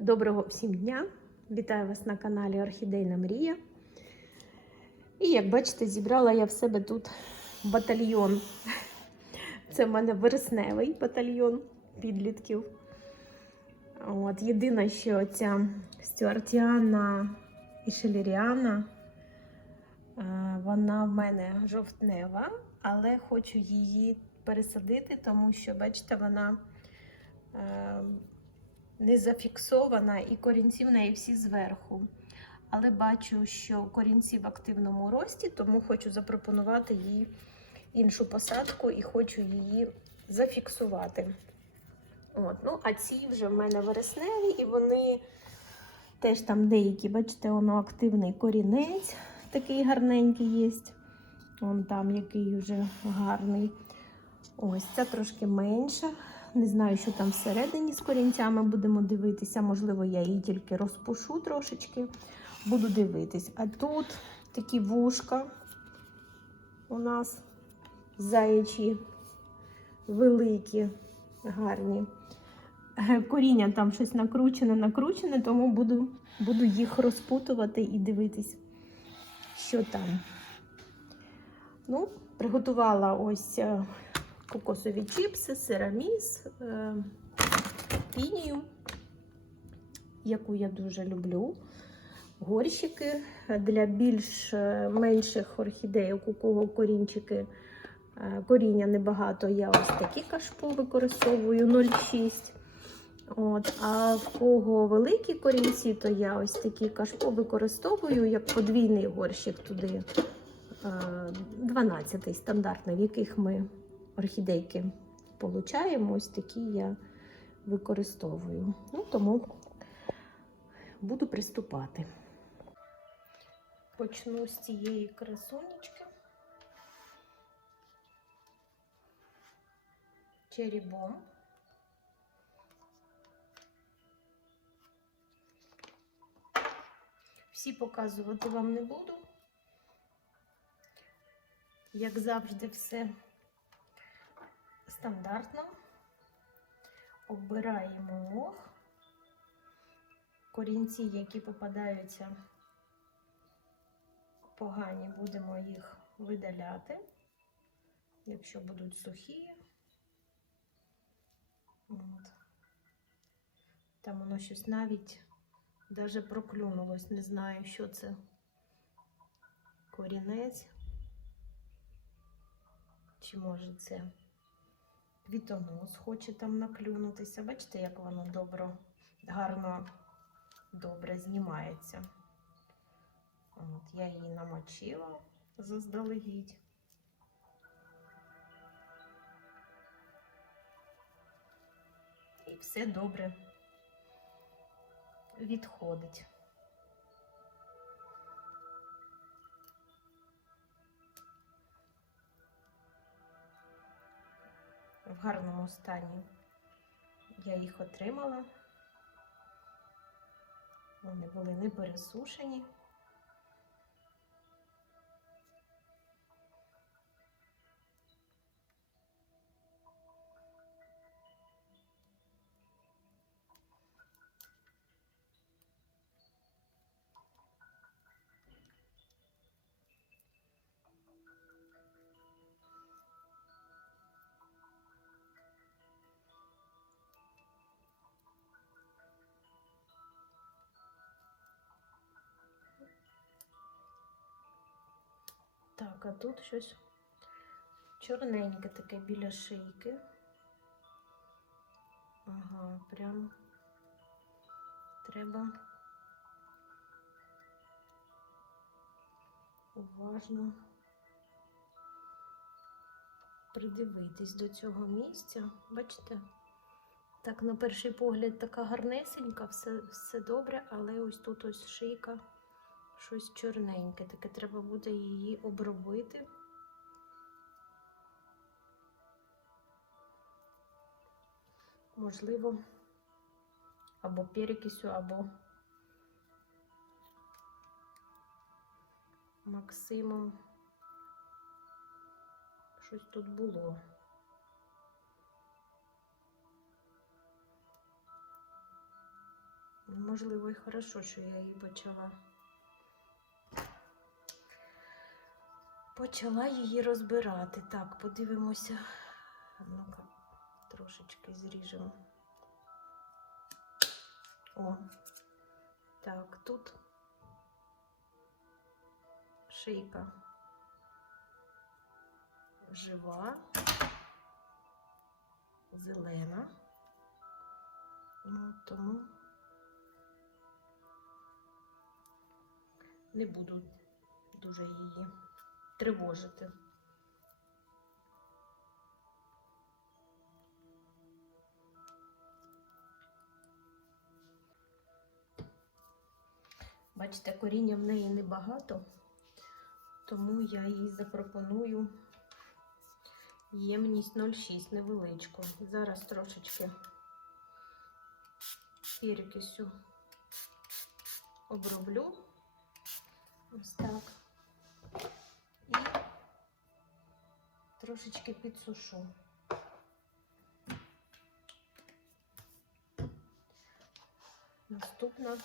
Доброго всім дня! Вітаю вас на каналі Орхідейна Мрія. І як бачите, зібрала я в себе тут батальйон. Це в мене вересневий батальйон підлітків. От, єдине, що ця стюартіана і шелеріана, е, вона в мене жовтнева, але хочу її пересадити, тому що, бачите, вона е, не зафіксована і корінці в неї всі зверху. Але бачу, що корінці в активному рості, тому хочу запропонувати їй іншу посадку і хочу її зафіксувати. От, ну, А ці вже в мене вересневі, і вони теж там деякі, бачите, воно активний корінець, такий гарненький є. Вон там який вже гарний. Ось ця трошки менша. Не знаю, що там всередині з корінцями будемо дивитися. Можливо, я її тільки розпушу трошечки. Буду дивитись. А тут такі вушка у нас заячі, великі, гарні. Е, Коріння там щось накручене, накручене, тому буду, буду їх розпутувати і дивитись, що там. Ну, приготувала ось е, кокосові чіпси, сираміс, е, пінію, яку я дуже люблю. Горщики для більш е, менших орхідейок, у кого корінчики, е, коріння небагато. Я ось такі кашпо використовую 0,6. От, а в кого великі корінці, то я ось такі кашпо використовую як подвійний горщик туди. 12 стандартний, в яких ми орхідейки получаємо. Ось такі я використовую. Ну, тому буду приступати. Почну з цієї красунечки. Черібом. Всі показувати вам не буду. Як завжди, все стандартно. Обираємо мох. Корінці, які попадаються погані, будемо їх видаляти, якщо будуть сухі. От. Там воно щось навіть даже проклюнулось, не знаю, що це корінець. Чи може це квітонос хоче там наклюнутися. Бачите, як воно добро, гарно, добре знімається. От, Я її намочила заздалегідь. І все добре відходить. В гарному стані я їх отримала. Вони були не пересушені. Так, а тут щось чорненьке таке біля шийки. Ага, прям треба уважно придивитись до цього місця. Бачите? Так, на перший погляд, така гарнесенька, все, все добре, але ось тут ось шийка щось чорненьке, таке треба буде її обробити. Можливо, або перекисю, або Максимом. Щось тут було. Можливо, і хорошо, що я її почала. Почала її розбирати. Так, подивимося. Ну-ка, трошечки зріжемо. О, так, тут шийка жива, зелена. Ну, тому не буду дуже її тривожити. Бачите, коріння в неї небагато, тому я їй запропоную ємність 0,6 невеличку. Зараз трошечки перекисю оброблю. Ось так. І трошечки підсушу. Наступна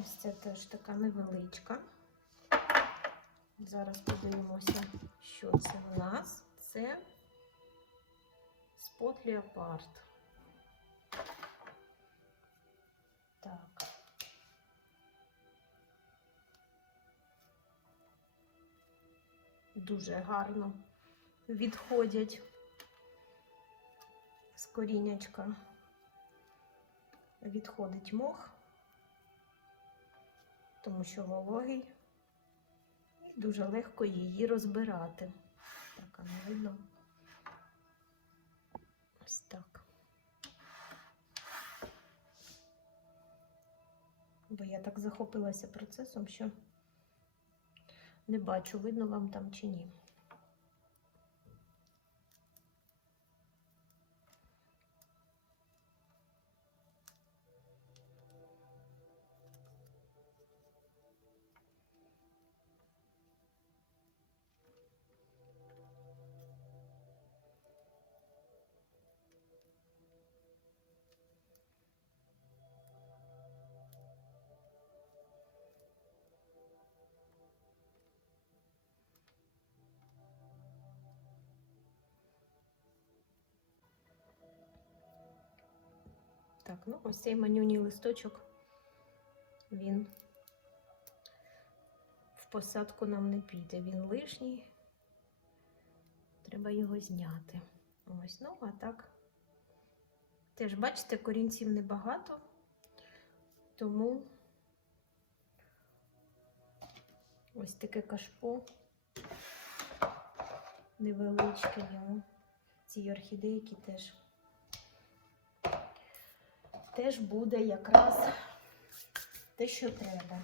ось це теж така невеличка. Зараз подивимося, що це в нас. Це спот леопард. Так. Дуже гарно відходять з корінячка. Відходить мох, тому що вологий, і дуже легко її розбирати. Так, а не видно. Ось так. Бо я так захопилася процесом, що не бачу, видно вам там чи ні. Так, ну ось цей манюній листочок, він в посадку нам не піде, він лишній. Треба його зняти. Ось, ну, а так. Теж, бачите, корінців небагато, тому ось таке кашпо невеличке йому. Ці орхідейки теж теж буде якраз те, що треба.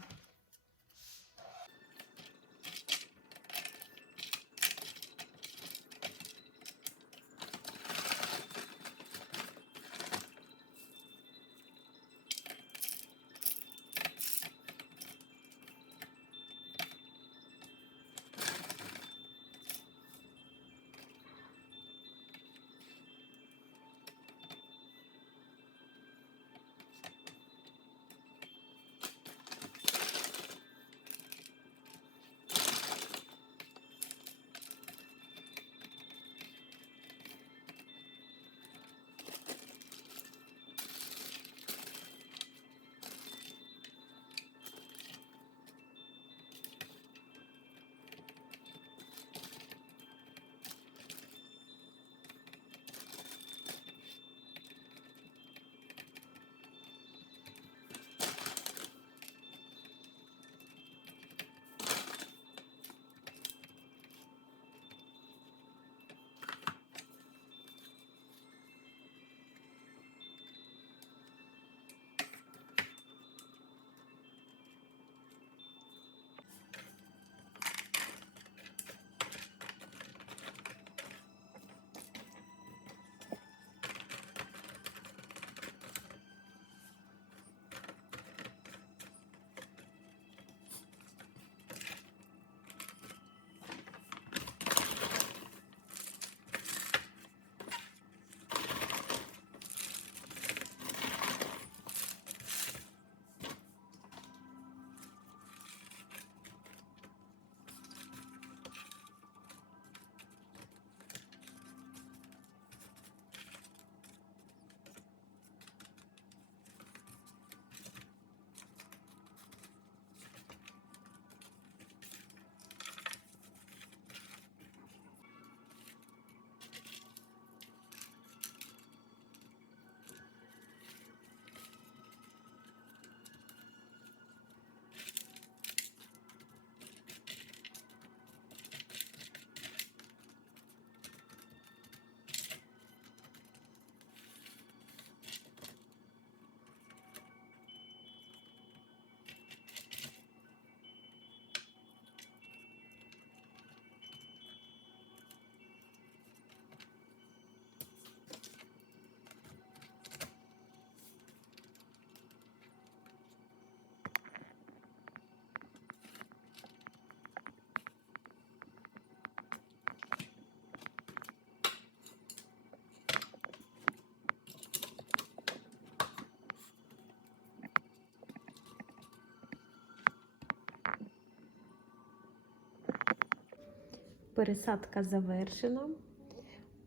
Пересадка завершена.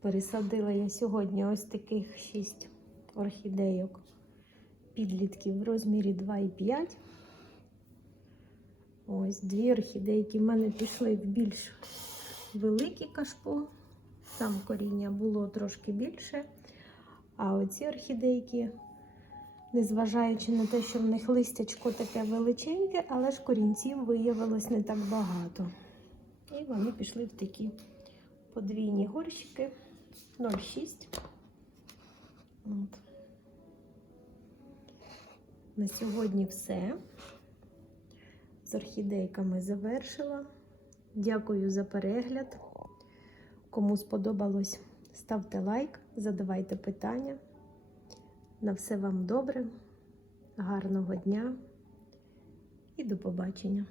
Пересадила я сьогодні ось таких 6 орхідейок підлітків в розмірі 2,5. Ось дві орхідейки в мене пішли в більш великі кашпо. Там коріння було трошки більше. А оці орхідейки, незважаючи на те, що в них листячко таке величеньке, але ж корінців виявилось не так багато. І вони пішли в такі подвійні горщики 0,6. От. На сьогодні все. З орхідейками завершила. Дякую за перегляд. Кому сподобалось, ставте лайк, задавайте питання. На все вам добре, гарного дня і до побачення!